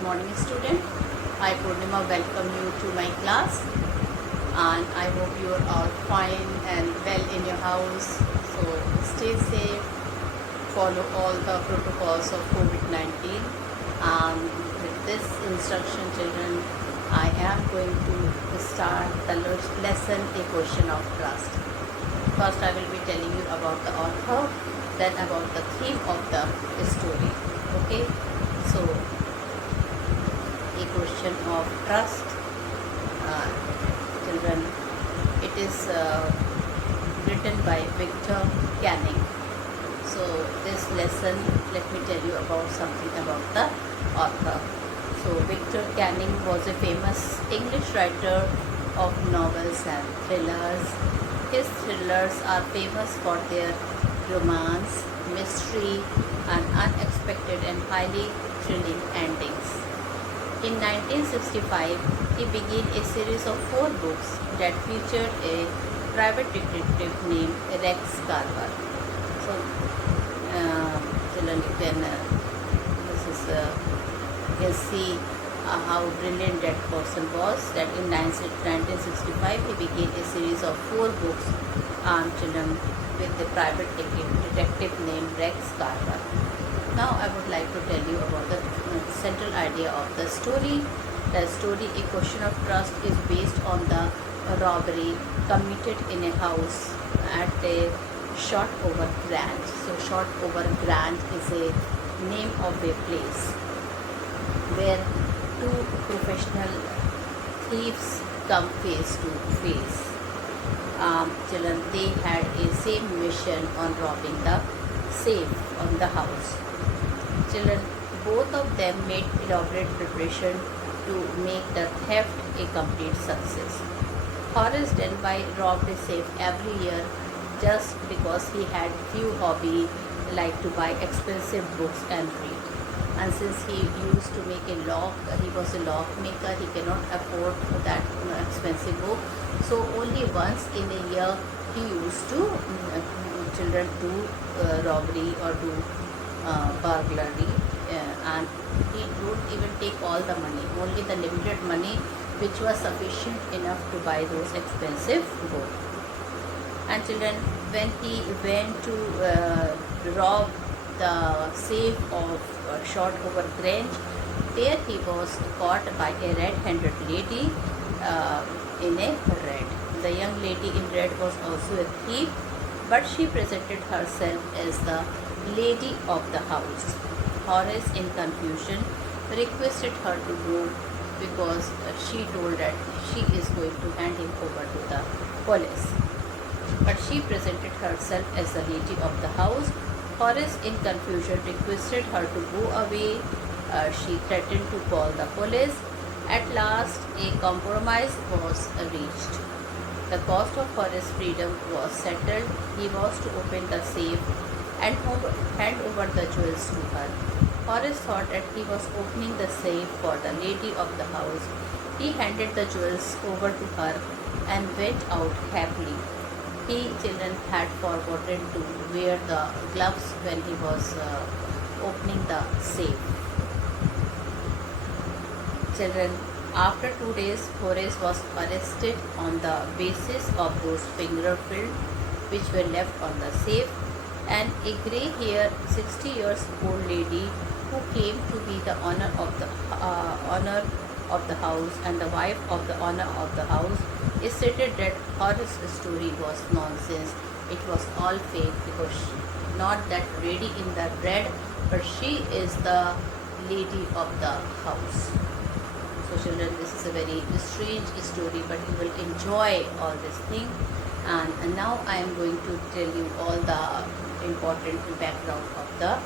Good morning, student. I, Purnima, welcome you to my class, and I hope you are all fine and well in your house. So stay safe, follow all the protocols of COVID-19. And with this instruction, children, I am going to start the lesson, A Question of Trust. First, I will be telling you about the author, then about the theme of the story. Okay, so A Question of Trust. Children, it is written by Victor Canning. So this lesson, let me tell you about something about the author. So Victor Canning was a famous English writer of novels and thrillers. His thrillers are famous for their romance, mystery, and unexpected and highly thrilling endings. In 1965, he began a series of 4 books that featured a private detective named Rex Carver. So, children, you can see how brilliant that person was. That in 1965, he began a series of 4 books, children, with a private detective named Rex Carver. Now I would like to tell you about the central idea of the story. The story, A Question of Trust, is based on the robbery committed in a house at a Shotover Grange. So Shotover Grange is a name of a place where 2 professional thieves come face to face. Children, they had a same mission on robbing the safe on the house. Children, both of them made elaborate preparation to make the theft a complete success. Horace Denby robbed a safe every year just because he had few hobby like to buy expensive books and read. And since he used to make a lock, he was a lock maker, he cannot afford that expensive book. So only once in a year he used to children do robbery or do burglary, and he don't even take all the money, only the limited money which was sufficient enough to buy those expensive books. And children, when he went to rob the safe of Shotover Grange, there he was caught by a red-handed lady in a red. The young lady in red was also a thief, but she presented herself as the lady of the house. Horace, in confusion, requested her to go because she told that she is going to hand him over to the police. But she presented herself as the lady of the house. Horace, in confusion, requested her to go away. She threatened to call the police. At last, a compromise was reached. The cost of Horace's freedom was settled. He was to open the safe and hand over the jewels to her. Horace thought that he was opening the safe for the lady of the house. He handed the jewels over to her and went out happily. He, children, had forgotten to wear the gloves when he was opening the safe. Children, after 2 days, Horace was arrested on the basis of those fingerprints which were left on the safe, and a grey-haired 60 years old lady who came to be the owner of the house and the wife of the owner of the house stated that Horace's story was nonsense. It was all fake because not that lady in the red, but she is the lady of the house. So children, this is a very strange story, but you will enjoy all this thing. And now I am going to tell you all the important background of the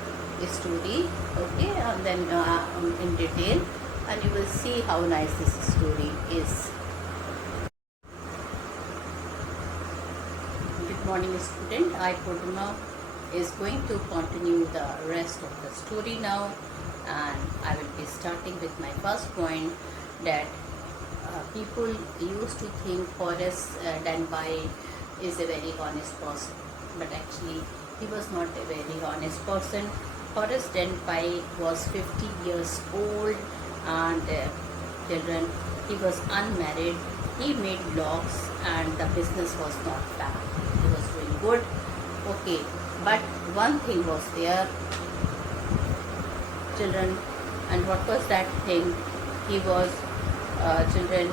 story, okay, and then in detail, and you will see how nice this story is. Good morning, student. I, Purnima, is going to continue the rest of the story now, and I will be starting with my first point, that people used to think Horace Denby is a very honest person, but actually he was not a very honest person. Horace Denby was 50 years old. and children. He was unmarried. He made locks, and the business was not bad. He was doing good. Okay, but one thing was there, children, and what was that thing? He was children,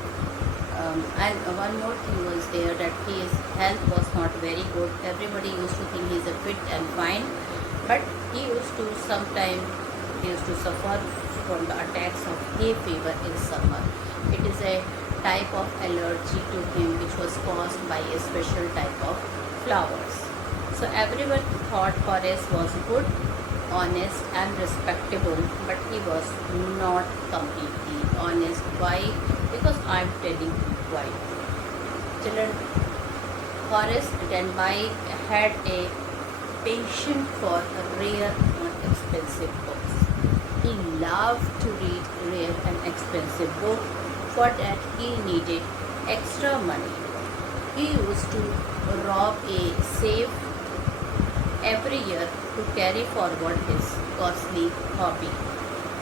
and one more thing was there, that his health was not very good. Everybody used to think he's a fit and fine, but he used to sometimes he used to suffer from the attacks of hay fever in summer. It is a type of allergy to him which was caused by a special type of flowers. So everyone thought Horace was good, honest and respectable, but he was not completely honest. Why? Because I'm telling you why. Children, Horace Denby had a passion for rare and expensive books. He loved to read rare and expensive books. For that he needed extra money. He used to rob a safe every year to carry forward his costly hobby.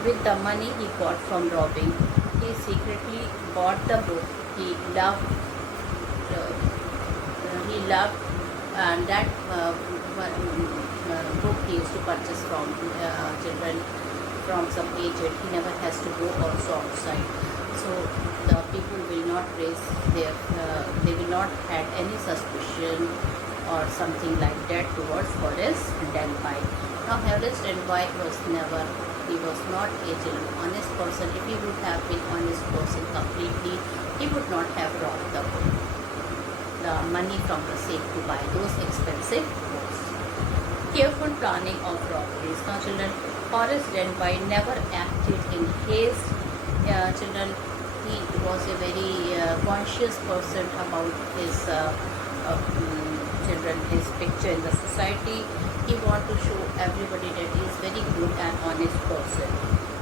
With the money he got from robbing, he secretly bought the book he loved. And that book he used to purchase from children, from some agent. He never has to go also outside. So the people will not raise their, they will not had any suspicion or something like that towards Horace Denby. Now Horace Denby was never, he was not a honest person. If he would have been honest person completely, he would not have robbed the money from the safe to buy those expensive books. Careful planning of robberies. Now children, Horace Denby never acted in haste. Children, he was a very conscious person about his children, his picture in the society. He wanted to show everybody that he is very good and honest person.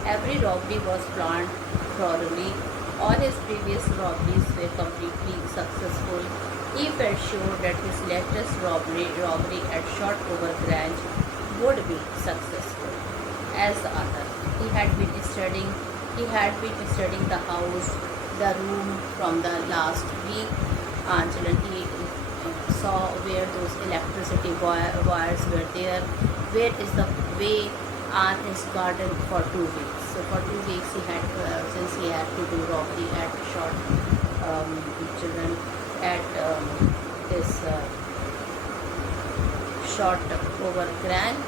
Every robbery was planned thoroughly. All his previous robberies were completely successful. He felt sure that his latest robbery at Shotover Grange would be successful as the other. He had been studying the house, the room from the last week, until he saw where those electricity wires were there, where is the way on his garden for 2 weeks. So for 2 weeks he had, since he had to do robbery at children at this Shotover Grange.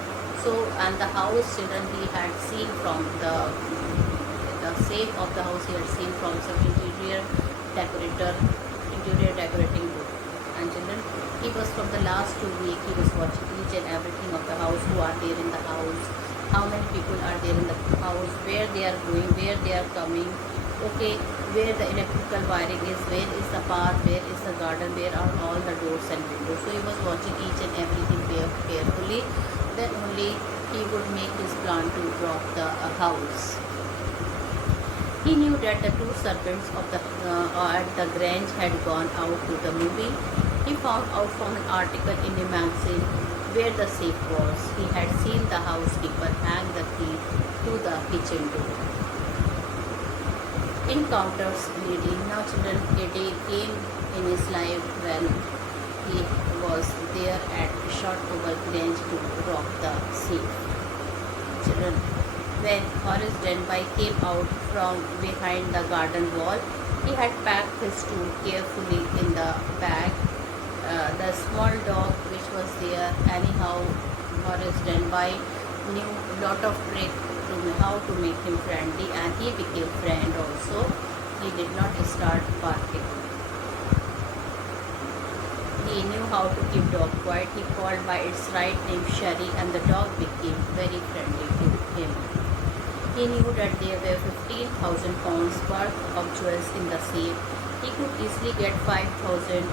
So, and the house, children, he had seen from the safe of the house, he had seen from some interior decorating book. And children, he was from the last 2 weeks, he was watching each and everything of the house, who are there in the house, how many people are there in the house, where they are going, where they are coming, okay, where the electrical wiring is, where is the park, where is the garden, where are all the doors and windows. So he was watching each and everything carefully. Then only he would make his plan to rob the house. He knew that the 2 servants of the at the Grange had gone out to the movie. He found out from an article in a magazine where the safe was. He had seen the housekeeper hang the key to the kitchen door. Encounters leading. Now children, a day came in his life when he was there at Shotover Grange to rob the safe. Children, when Horace Denby came out from behind the garden wall, he had packed his tool carefully in the bag. The small dog which was there, anyhow, Horace Denby knew a lot of tricks to how to make him friendly, and he became friend also. He did not start barking. He knew how to keep dog quiet. He called by its right name Sherry, and the dog became very friendly to him. He knew that there were £15,000 worth of jewels in the safe. He could easily get 5,000,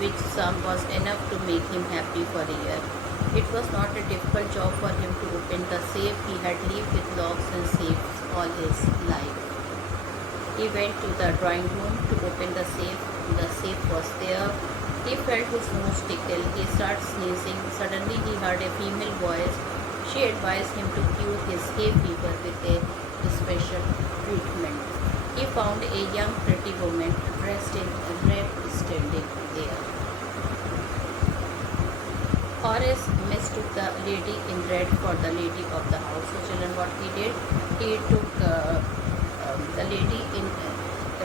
which sum was enough to make him happy for a year. It was not a difficult job for him to open the safe. He had lived with locks and safes all his life. He went to the drawing room to open the safe. The safe was there. He felt his nose tickle. He started sneezing. Suddenly he heard a female voice. She advised him to cure his hay fever with a special treatment. He found a young pretty woman dressed in red standing there. Horace mistook the lady in red for the lady of the house. So children, what he did, he took the lady in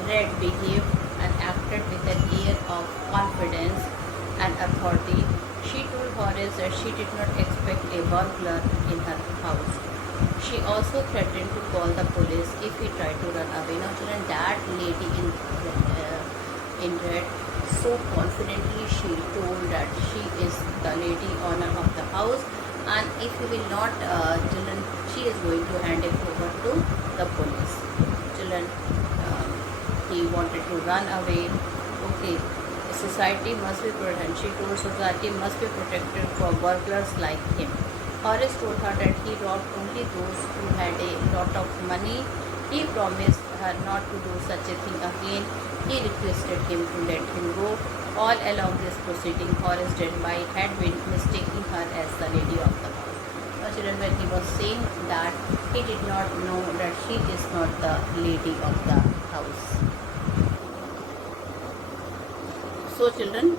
red behaved and acted with an air of confidence and authority. She told Horace that she did not expect a burglar in her house. She also threatened to call the police if he tried to run away. Now children, that lady in red, so confidently she told that she is the lady owner of the house, and if you will not, children, she is going to hand it over to the police. Children, he wanted to run away. Okay, society must be protected. She told society must be protected for burglars like him. Horace told her that he robbed only those who had a lot of money. He promised her not to do such a thing again. He requested him to let him go. All along this proceeding, Horace Denby had been mistaking her as the lady of the house. Now children, when he was saying that, he did not know that she is not the lady of the house. So children,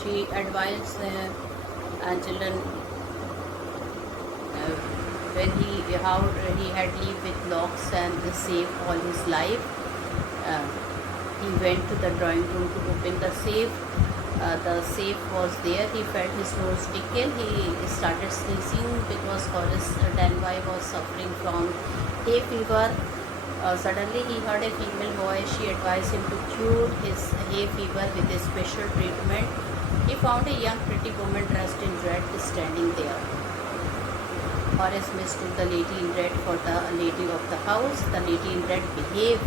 she advised and children, when how he had lived with locks and safe all his life, he went to the drawing room to open the safe. The safe was there. He felt his nose tickle. He started sneezing because Horace Denby was suffering from hay fever. Suddenly he heard a female voice. She advised him to cure his hay fever with a special treatment. He found a young pretty woman dressed in red standing there. Horace mistook the lady in red for the lady of the house. The lady in red behaved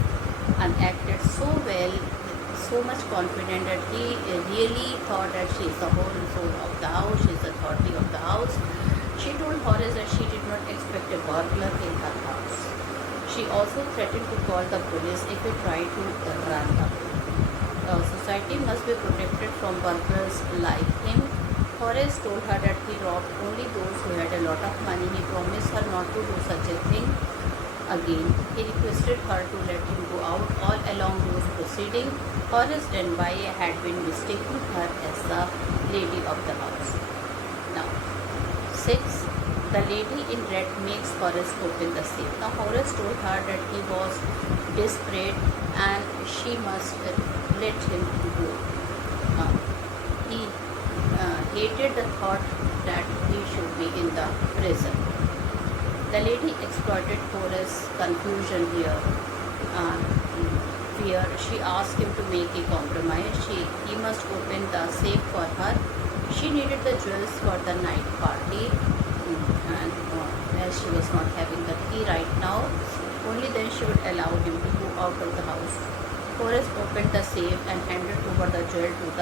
and acted so well, so much confident that he really thought that she is the whole soul of the house, she is the authority of the house. She told Horace that she did not expect a burglar in her house. She also threatened to call the police if he tried to run away. Society must be protected from burglars like him. Horace told her that he robbed only those who had a lot of money. He promised her not to do such a thing again. He requested her to let him go out. All along those proceedings, Horace Denby had been mistaking her as the lady of the house. Now, 6. The lady in red makes Horace open the safe. Now, Horace told her that he was desperate and she must let him go. He hated the thought that he should be in the prison. The lady exploited Horace's confusion here and fear. She asked him to make a compromise. He must open the safe for her. She needed the jewels for the night party, and as she was not having the key right now, only then she would allow him to go out of the house. Horace opened the safe and handed over the jewel to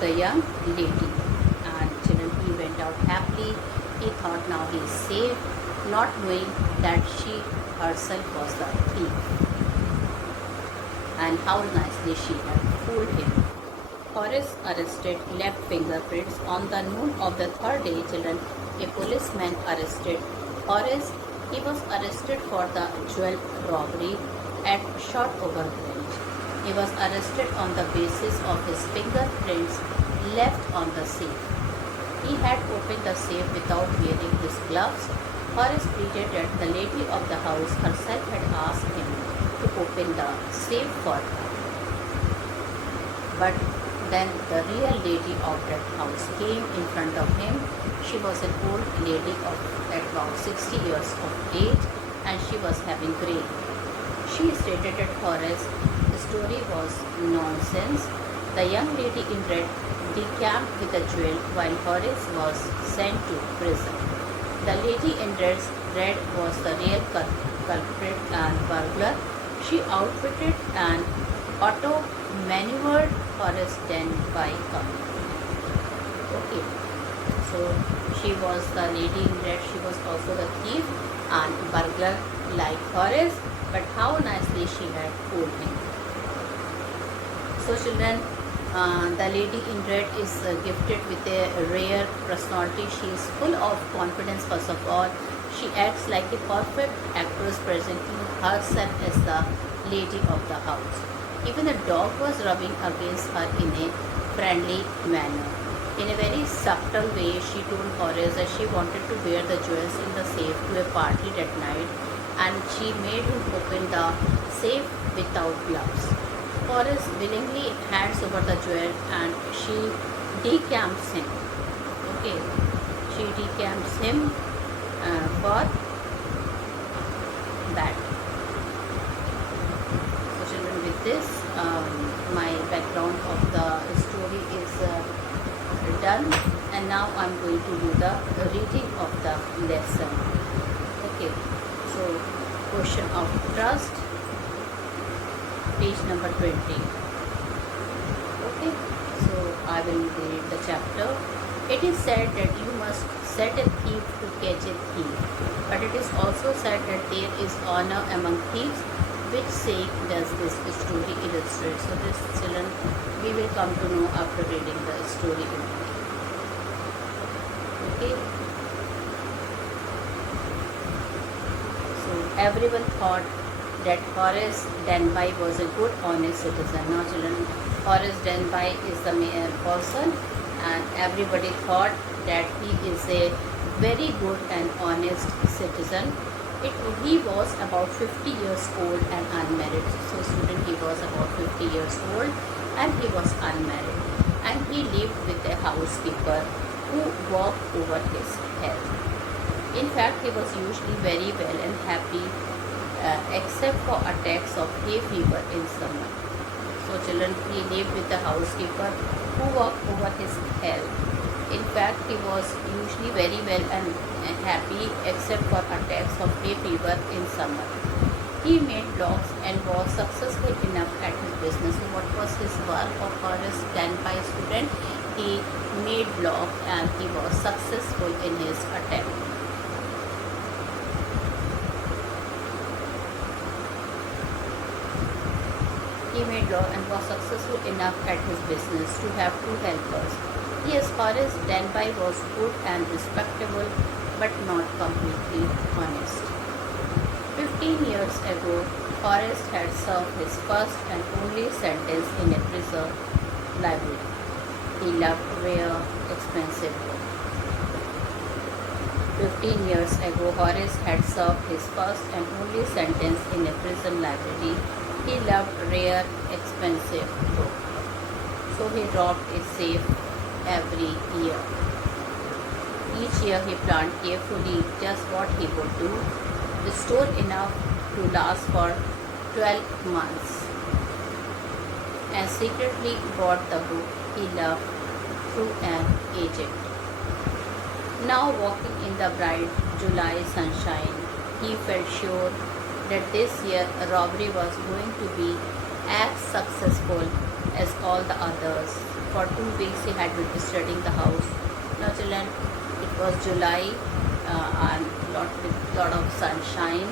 the young lady, and children, he went out happily. He thought now he is safe, not knowing that she herself was the thief, and how nicely she had fooled him. Horace arrested left fingerprints. On the noon of the third day, children, a policeman arrested Horace. He was arrested for the jewel robbery at Shotover Grange. He was arrested on the basis of his fingerprints left on the safe. He had opened the safe without wearing his gloves. Horace pleaded that the lady of the house herself had asked him to open the safe for her. But then the real lady of that house came in front of him. She was an old lady of about 60 years of age, and she was having grey hair. She stated that Horace, the story was nonsense. The young lady in red decamped with the jewel while Horace was sent to prison. The lady in red was the real culprit and burglar. She outfitted and auto-maneuvered Horace Denby company. Okay, so she was the lady in red. She was also the thief and burglar like Horace, but how nicely she had fooled him. So children, The lady in red is gifted with a rare personality. She is full of confidence. First of all, she acts like a perfect actress, presenting herself as the lady of the house. Even the dog was rubbing against her in a friendly manner. In a very subtle way, she told Horace that she wanted to wear the jewels in the safe to a party that night, and she made him open the safe without gloves. Horace willingly hands over the jewel and she decamps him. Okay, she decamps him for that. So children, with this, my background of the story is done, and now I'm going to do the reading of the lesson. Okay, so question of trust, page number 20. Okay, so I will read the chapter. It is said that you must set a thief to catch a thief, but it is also said that there is honor among thieves. Which saying does this story illustrate? So this, children, we will come to know after reading the story. Okay. So everyone thought that Horace Denby was a good, honest citizen. Now, children, Horace Denby is the person, and everybody thought that he is a very good and honest citizen. He was about 50 years old and unmarried. So, student, he was about 50 years old and he was unmarried, and he lived with a housekeeper who worked over his health. In fact, he was usually very well and happy, except for attacks of hay fever in summer. So children, he lived with the housekeeper who worked over his health. In fact, he was usually very well and happy, except for attacks of hay fever in summer. He made blocks and was successful enough at his business. So what was his work of Horace Denby, student? He made blocks and he was successful in his attempt. He made law and was successful enough at his business to have two helpers. Yes, Horace Denby was good and respectable, but not completely honest. 15 years ago, Horace had served his first and only sentence in a prison library. He loved rare, expensive books. 15 years ago, Horace had served his first and only sentence in a prison library. He loved rare, expensive books. So he robbed a safe every year. Each year he planned carefully just what he would do, to store enough to last for 12 months, and secretly bought the book he loved through an agent. Now walking in the bright July sunshine, he felt sure that this year a robbery was going to be as successful as all the others. For 2 weeks he had been studying the house. Now children, it was July and lot of sunshine.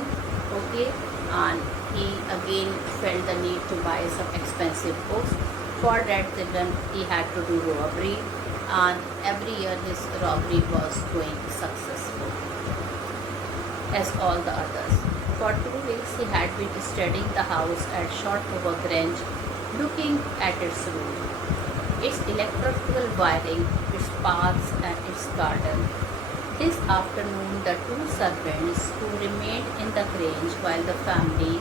Okay, and he again felt the need to buy some expensive books. For that, children, he had to do robbery, and every year his robbery was going successful as all the others. For 2 weeks he had been studying the house at Shortover Grange, looking at its room, its electrical wiring, its paths and its garden. This afternoon the two servants who remained in the Grange while the family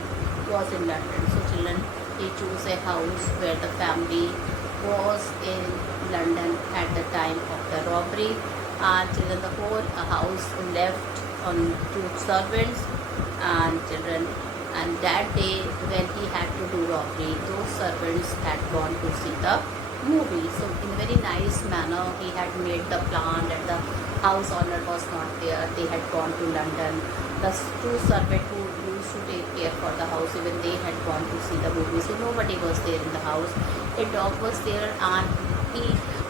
was in London. So children, he chose a house where the family was in London at the time of the robbery, and children, the whole house left on two servants and children. And that day when he had to do robbery, those servants had gone to see the movie. So in a very nice manner he had made the plan that the house owner was not there. They had gone to London. The two servants who used to take care for the house, even they had gone to see the movie. So nobody was there in the house. A dog was there, and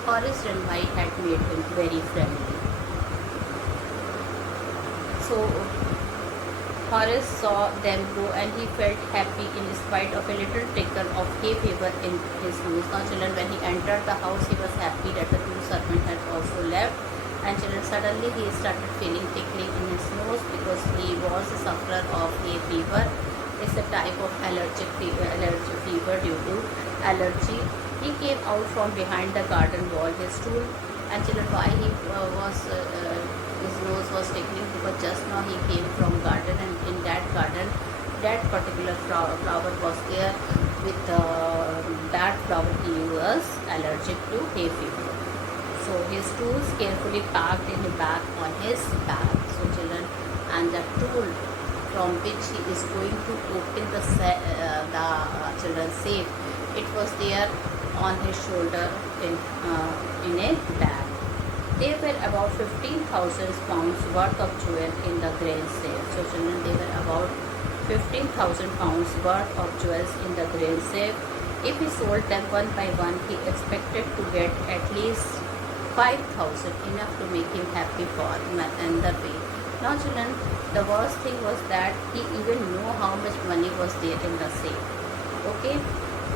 Horace Denby had made him very friendly. So Horace saw them go and he felt happy in spite of a little trickle of hay fever in his nose. Now children, when he entered the house, he was happy that the two servants had also left. And children, suddenly he started feeling tickling in his nose because he was a sufferer of hay fever. It's a type of allergic fever due to allergy. He came out from behind the garden wall, his stool, and children, why he his nose was tickling, because just now he came from garden, and in that garden, that particular flower was there. With that flower, he was allergic to hay fever. So his tools carefully packed in the bag on his back. So children, and the tool from which he is going to open the children's safe, it was there on his shoulder in a bag. There were about 15,000 pounds worth of jewel in the grain safe. So children, there were about 15,000 pounds worth of jewels in the grain safe. If he sold them one by one, he expected to get at least 5,000, enough to make him happy for another way. Now children, the worst thing was that he even knew how much money was there in the safe. Okay,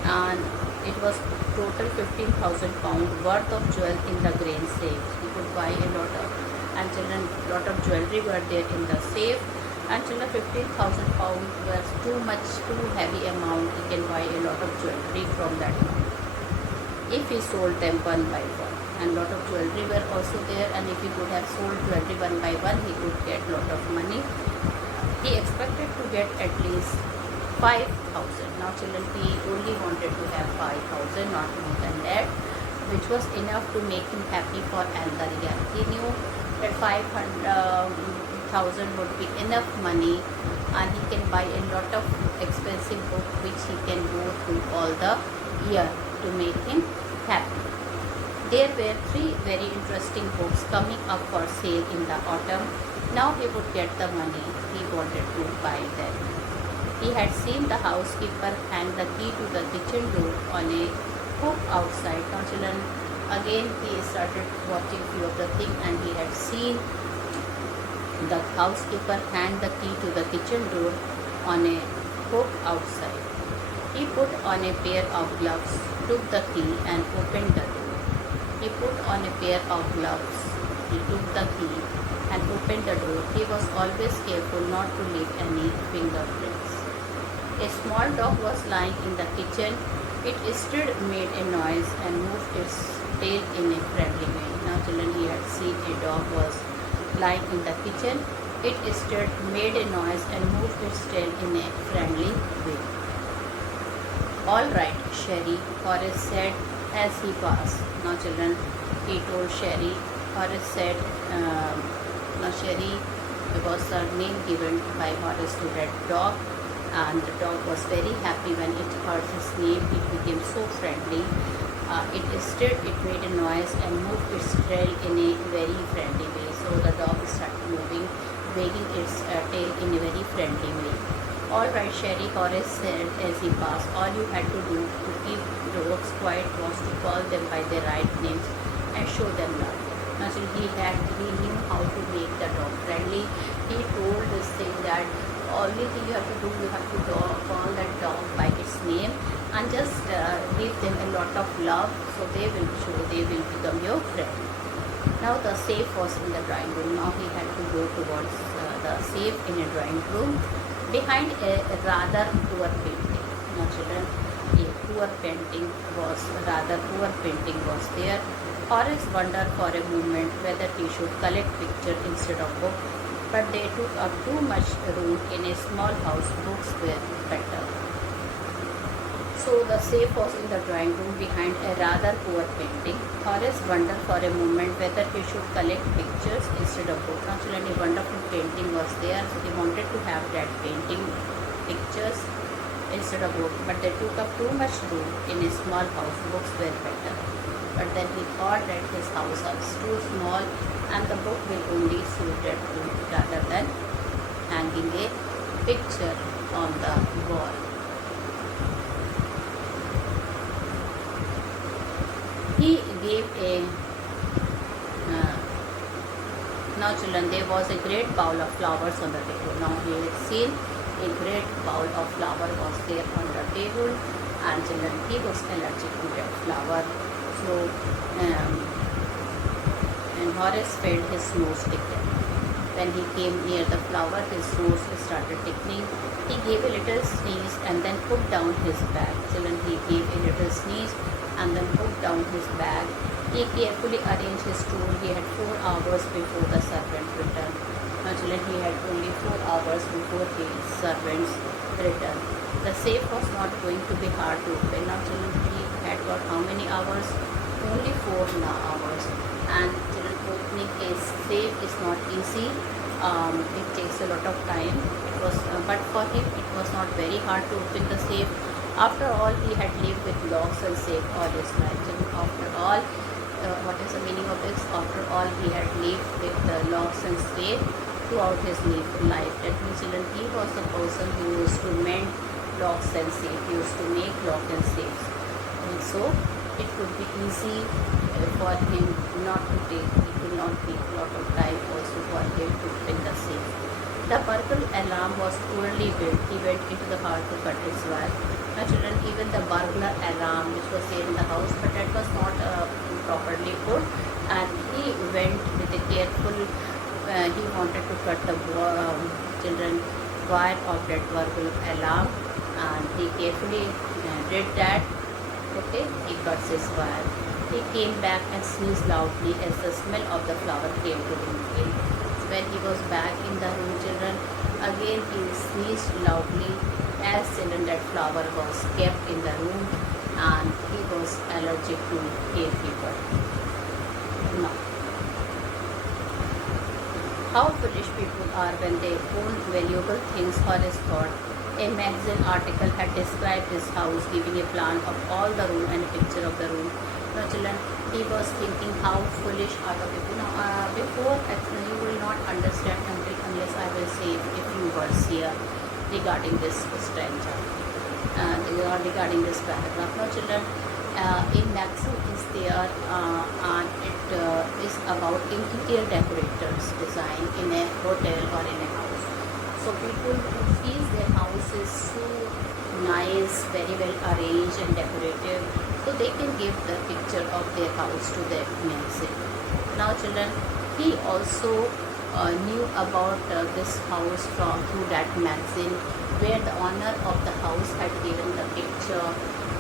and it was total 15,000 pounds worth of jewel in the grain safe. He could buy a lot of, and children, lot of jewelry were there in the safe. And children, 15,000 pounds was too heavy amount. He can buy a lot of jewelry from that amount if he sold them one by one. And lot of jewelry were also there, and if he could have sold jewelry one by one, he could get lot of money. He expected to get at least 5,000. Now children, he only wanted to have 5,000, not more than that, which was enough to make him happy for another year. He knew that 5,000 would be enough money, and he can buy a lot of expensive books which he can go through all the year to make him happy. There were 3 very interesting books coming up for sale in the autumn. Now he would get the money. He wanted to buy them. He had seen the housekeeper hang the key to the kitchen door on a hook outside. Now children, again he started watching few of the things, and he had seen the housekeeper hang the key to the kitchen door on a hook outside. He put on a pair of gloves, took the key and opened the door. He put on a pair of gloves, he took the key and opened the door. He was always careful not to leave any fingerprints. A small dog was lying in the kitchen. It stirred, made a noise and moved its tail in a friendly way. Now children, he had seen a dog was lying in the kitchen. It stirred, made a noise and moved its tail in a friendly way. All right, Sherry, Horace said as he passed. Now children, he told Sherry. Horace said, now Sherry was the name given by Horace to that dog, and the dog was very happy when it heard his name. It became so friendly. It stirred, it made a noise and moved its tail in a very friendly way. So the dog started moving, wagging its tail in a very friendly way. All right, Sherry, Horace said as he passed. All you had to do to keep the dogs quiet was to call them by their right names and show them love. Now, so he knew how to make the dog friendly. He told this thing that only thing you have to do, you have to call that dog by its name and just give them a lot of love, so they will become your friend. Now the safe was in the drawing room. Now he had to go towards the safe in a drawing room behind a rather poor painting. Now children, a poor painting was there. Horace wondered for a moment whether he should collect pictures instead of books, but they took up too much room in a small house. Books were better. So the safe was in the drawing room behind a rather poor painting. Horace wondered for a moment whether he should collect pictures instead of books. Naturally, a wonderful painting was there, so he wanted to have that painting pictures instead of books, but they took up too much room in a small house. Books were better. But then he thought that his house was too small and the book will only suit that room rather than hanging a picture on the wall. He gave a now children, there was a great bowl of flowers on the table. Now he had seen a great bowl of flower was there on the table, and children, he was allergic to that flower. So and Horace felt his nose tickle. When he came near the flower, his nose started tickling. He gave a little sneeze and then put down his bag. Children, he gave a little sneeze and then put down his bag. He carefully arranged his stool. He had 4 hours before the servant returned. Now, children, he had only 4 hours before his servants returned. The safe was not going to be hard to open. Now, children, he had got how many hours? Only 4 hours. And children, opening a safe is not easy. It takes a lot of time. It was, but for him, it was not very hard to open the safe. After all, he had lived with locks and safe all his life. And after all, what is the meaning of this? After all, he had lived with locks and safe throughout his life. That means, children, he was the person who used to mend locks and safe. He used to make lock and safes. And so, it would be easy for him not to take. It will not take a lot of time also for him to open the safe. The burglar alarm was poorly built. He went into the house to cut his wire. Now, children, even the burglar alarm which was there in the house, but that was not properly put, and he went with a careful. He wanted to cut the children wire of that burglar alarm, and he carefully did that. Okay, he cuts his wire. He came back and sneezed loudly as the smell of the flower came to him again. When he was back in the room, children, again he sneezed loudly as children that flower was kept in the room, and he was allergic to hay fever. Now, how foolish people are when they own valuable things. Horace thought. A magazine article had described his house, giving a plan of all the room and a picture of the room. Now, children, he was thinking how foolish are the people. Now, before, actually, you will not understand unless I will say a few words here regarding this stanza, regarding this paragraph. Now, children, a magazine is there, and it is about interior decorators design in a hotel or in a house. So people who feel their house is so nice, very well arranged and decorative, so they can give the picture of their house to their magazine. Now, children, he also knew about this house through that magazine, where the owner of the house had given the picture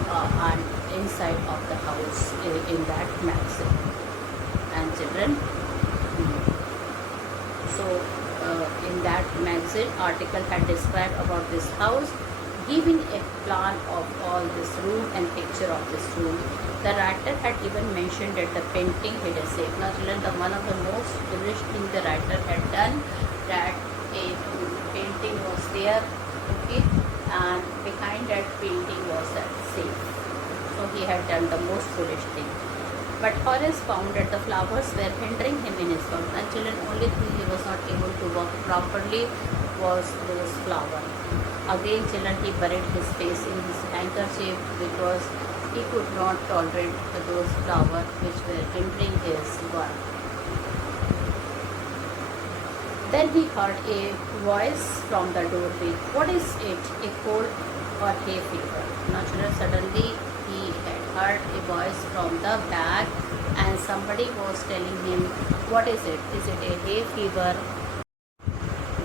and inside of the house in that magazine. And children, so in that magazine article had described about this house, giving a plan of all this room and picture of this room. The writer had even mentioned that the painting had a safe. Now, children, one of the most foolish things the writer had done, that a painting was there, okay, and behind that painting was a safe. So he had done the most foolish thing. But Horace found that the flowers were hindering him in his work, and children, only thing he was not able to work properly was those flowers. Again, children, he buried his face in his handkerchief because he could not tolerate those flowers which were hindering his work. Then he heard a voice from the doorway. What is it? A cold or hay fever? Now, children, suddenly he had heard a voice from the back, and somebody was telling him, what is it? Is it a hay fever?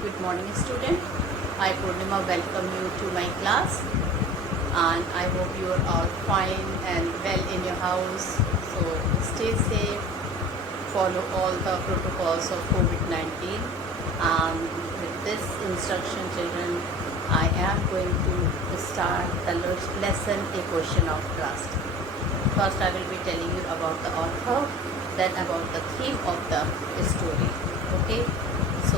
Good morning, student. I, Purnima, welcome you to my class, and I hope you are all fine and well in your house. So stay safe, follow all the protocols of COVID-19. With this instruction, children, I am going to start the lesson, A Question of Trust. First, I will be telling you about the author, then about the theme of the story. Okay, so